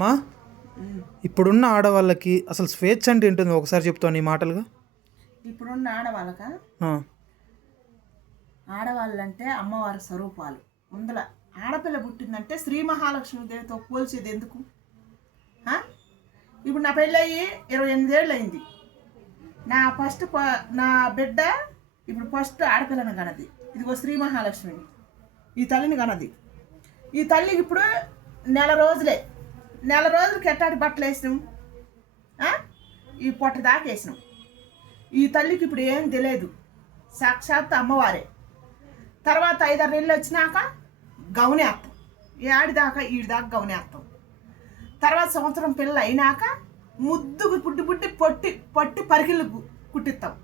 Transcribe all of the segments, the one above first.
మా ఇప్పుడున్న ఆడవాళ్ళకి అసలు స్వేచ్ఛ అంటే ఏంటో ఒకసారి చెప్తాను నీ మాటలుగా. ఇప్పుడున్న ఆడవాళ్ళక ఆ, ఆడవాళ్ళంటే అమ్మవారి స్వరూపాలు. ముందల ఆడపిల్ల పుట్టిందంటే శ్రీ మహాలక్ష్మీదేవితో పోల్చేది ఎందుకు? ఇప్పుడు నా పెళ్ళయి 28 ఏళ్ళు అయింది. నా బిడ్డ ఇప్పుడు ఫస్ట్ ఆడపిల్లని కనది. ఇదిగో శ్రీ మహాలక్ష్మిని, ఈ తల్లిని కనది. ఈ తల్లికి ఇప్పుడు నెల రోజులకి ఎట్టాటి బట్టలు వేసినాం, ఈ పొట్ట దాకా వేసినాం. ఈ తల్లికి ఇప్పుడు ఏం తెలియదు, సాక్షాత్ అమ్మవారే. తర్వాత 5-6 నెలలు వచ్చినాక గౌనేస్తాం, ఏడిదాకా ఈడిదాకా గౌనేస్తాం. తర్వాత సంవత్సరం పిల్లలు అయినాక ముద్దుకు పట్టి పరికిళ్ళు కుట్టిస్తాం.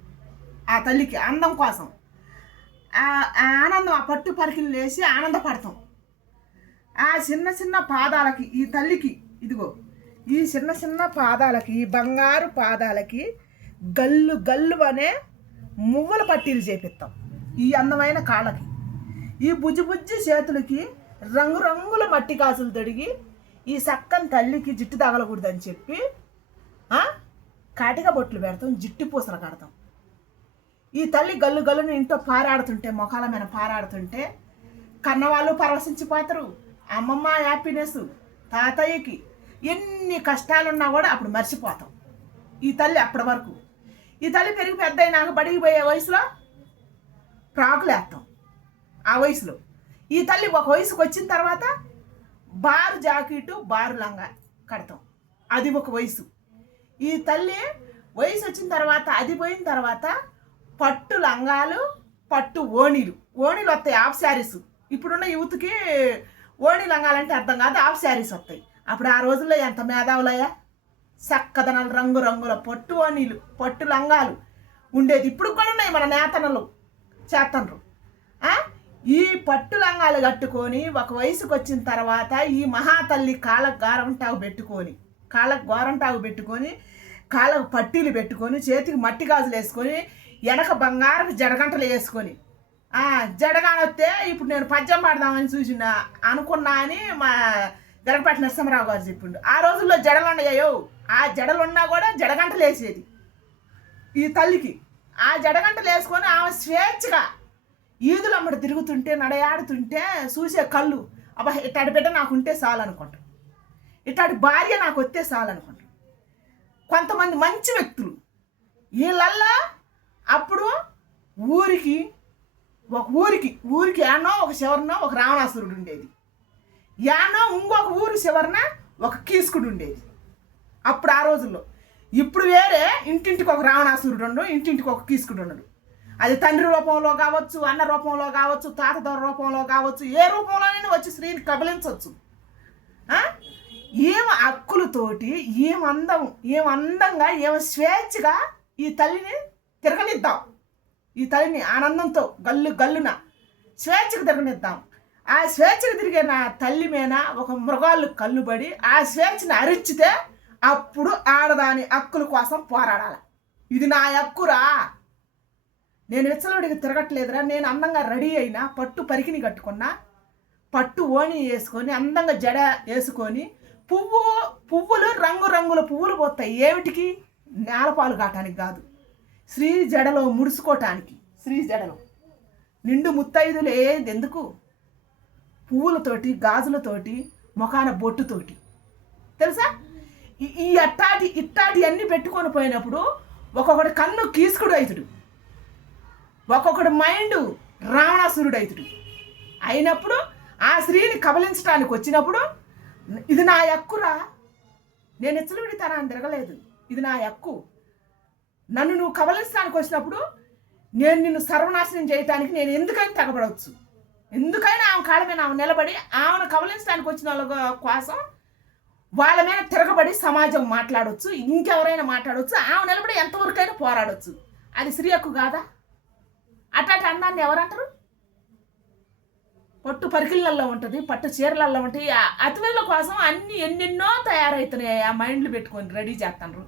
ఆ తల్లికి అందం కోసం ఆనందం, ఆ పట్టు పరికిళ్ళు వేసి ఆనందపడతాం. ఆ చిన్న పాదాలకి ఈ తల్లికి, ఇదిగో ఈ చిన్న పాదాలకి, ఈ బంగారు పాదాలకి గల్లు అనే మువ్వల పట్టీలు చేపిస్తాం. ఈ అందమైన కాళ్ళకి, ఈ బుజ్జి చేతులకి రంగుల మట్టి కాసులు తొడిగి ఈ సక్కని తల్లికి జిట్టు తగలకూడదని చెప్పి కాటిగా బొట్లు పెడతాం, జిట్టు పూసలు కడతాం. ఈ తల్లి గల్లుని ఇంట్లో పారాడుతుంటే, మొఖాల మీద పారాడుతుంటే కన్నవాళ్ళు పరవశించిపోతారు. అమ్మమ్మ హ్యాపీనెస్, తాతయ్యకి ఎన్ని కష్టాలున్నా కూడా అప్పుడు మర్చిపోతాం. ఈ తల్లి అప్పటి వరకు, ఈ తల్లి పెరిగి పెద్ద అయినాక బడికి పోయే వయసులో ప్రాకులేస్తాం. ఆ వయసులో ఈ తల్లి ఒక వయసుకు వచ్చిన తర్వాత బారు జాకెట్, బారు లంగా కడతాం. అది ఒక వయసు. ఈ తల్లి వయసు వచ్చిన తర్వాత, అది పోయిన తర్వాత పట్టు లంగాలు, పట్టు ఓణీలు వస్తాయి, హాఫ్ శారీస్. ఇప్పుడున్న యూత్కి ఓణీ లంగాలంటే అర్థం కాదు, హాఫ్ శారీస్ వస్తాయి. అప్పుడు ఆ రోజుల్లో ఎంత మేధావులయ్యా, చక్కదనాలు రంగుల పట్టు ఓణీలు, పట్టు లంగాలు ఉండేది. ఇప్పుడు కూడా ఉన్నాయి, మన నేతనలు చేతనరు. ఈ పట్టు లంగాలు కట్టుకొని ఒక వయసుకు వచ్చిన తర్వాత ఈ మహాతల్లి కాళ్ళకు గోరంటాకు పెట్టుకొని కాళ్ళకు పట్టీలు పెట్టుకొని, చేతికి మట్టి గాజులు వేసుకొని, వెనక బంగారం జడగంటలు వేసుకొని, జడగానొస్తే ఇప్పుడు నేను పద్యం పాడదామని అనుకున్నా అని మా జడగపాటి నరసింహరావు గారు చెప్పిండు. ఆ రోజుల్లో జడలు ఉన్నాయో, ఆ జడలున్నా కూడా జడగంటలు వేసేది ఈ తల్లికి. ఆ జడగంటలు వేసుకొని ఆమె స్వేచ్ఛగా ఈదులమ్మడి తిరుగుతుంటే, నడయాడుతుంటే చూసే కళ్ళు, అబ్బా ఇట్లాంటి బిడ్డ నాకు ఉంటే చాలనుకుంటారు, ఇట్లాంటి భార్య నాకు వస్తే చాలనుకుంటారు. కొంతమంది మంచి వ్యక్తులు వీళ్ళల్లా అప్పుడు ఊరికి యానో ఒక శివరన ఒక రావణాసురుడు ఉండేది, యానో ఇంకొక ఊరు శివరన ఒక కీసుకుడు ఉండేది అప్పుడు ఆ రోజుల్లో. ఇప్పుడు వేరే, ఇంటింటికి ఒక రావణాసురుడు ఉండు, ఇంటింటికి ఒక కీసుకుడు ఉండడు. అది తండ్రి రూపంలో కావచ్చు, అన్న రూపంలో కావచ్చు, తాత రూపంలో కావచ్చు, ఏ రూపంలోనైనా వచ్చి స్త్రీని కబలించవచ్చు. ఏం హక్కులతోటి, ఏం అందంగా, ఏం స్వేచ్ఛగా ఈ తల్లిని తిరగనిద్దాం. ఈ తల్లిని ఆనందంతో గల్లున స్వేచ్ఛకు తిరగనిద్దాం. ఆ స్వేచ్ఛకు తిరిగే నా తల్లి మీద ఒక మృగాళ్ళు కళ్ళుబడి ఆ స్వేచ్ఛని అరిచితే అప్పుడు ఆడదాని హక్కుల కోసం పోరాడాలి. ఇది నా హక్కురా, నేను విచ్చలవిడికి తిరగట్లేదురా, నేను అందంగా రెడీ అయినా, పట్టు పరికిని కట్టుకున్నా, పట్టు ఓణి వేసుకొని, అందంగా జడ వేసుకొని, పువ్వులు రంగుల పువ్వులు పోతాయి. ఏమిటికి? నేలపాలు కాటానికి కాదు, శ్రీ జడలో ముడుచుకోవటానికి. శ్రీ జడలో నిండు ముత్తైదులు ఏది ఎందుకు? పువ్వులతోటి, గాజులతోటి, ముఖాన బొట్టుతోటి. తెలుసా? ఈ ఇట్టాటి అన్నీ పెట్టుకొని పోయినప్పుడు ఒక్కొక్కటి కన్ను కీసుకుడు అవుతుడు, ఒక్కొక్కడు మైండ్ రావణాసురుడు అవుతుడు. అయినప్పుడు ఆ స్త్రీని కబలించడానికి వచ్చినప్పుడు ఇది నా హక్కురా, నేను ఎచ్చలవిడితనాన్ని తిరగలేదు, ఇది నా హక్కు. నన్ను నువ్వు కబలించడానికి వచ్చినప్పుడు నేను నిన్ను సర్వనాశనం చేయటానికి నేను ఎందుకైనా తెగబడవచ్చు, ఎందుకైనా ఆమె కాళ్ళ మీద ఆమె నిలబడి ఆమెను కబలించడానికి వచ్చిన వాళ్ళ కోసం వాళ్ళ మీద తిరగబడి సమాజం మాట్లాడవచ్చు, ఇంకెవరైనా మాట్లాడవచ్చు, ఆమె నిలబడి ఎంతవరకైనా పోరాడవచ్చు. అది స్త్రీ హక్కు కాదా? అట్లాంటి అందాన్ని ఎవరంటారు? పట్టు పరికిళ్ళల్లో ఉంటుంది, పట్టు చీరలల్లో ఉంటాయి. అతివెళ్ళ కోసం అన్ని ఎన్నెన్నో తయారవుతున్నాయి, ఆ మైండ్లు పెట్టుకొని రెడీ చేస్తున్నారు.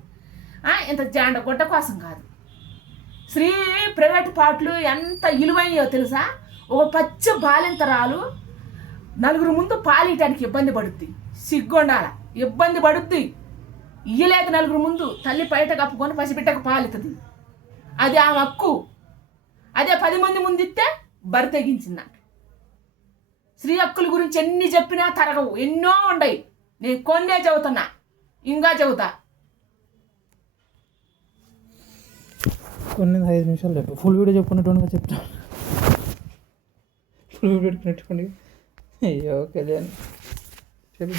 ఇంత జాండ గుడ్డ కోసం కాదు. స్త్రీ ప్రైవేట్ పాటలు ఎంత విలువైనయో తెలుసా? ఒక పచ్చ బాలింతరాలు నలుగురు ముందు పాలియటానికి ఇబ్బంది పడుద్ది, సిగ్గుండాల, ఇబ్బంది పడుద్ది. ఇయ్యలేక నలుగురు ముందు తల్లి బయట కప్పుకొని పసిబిట్టకు పాలుతుంది. అది ఆమె హక్కు. అదే 10 మంది ముందు ఇస్తే బరి తెగించిందంట. స్త్రీ హక్కుల గురించి ఎన్ని చెప్పినా తరగవు, ఎన్నో ఉండయి. నేను కొన్నే చెబుతున్నా, ఇంకా చెబుతా. కొన్ని 5 నిమిషాలు చెప్పు. ఫుల్ వీడియో చెప్పుకున్నట్టుగా చెప్తాను. ఫుల్ వీడియో పెట్టుకోండి. అయ్యో కళ్యాణ్ చెప్పి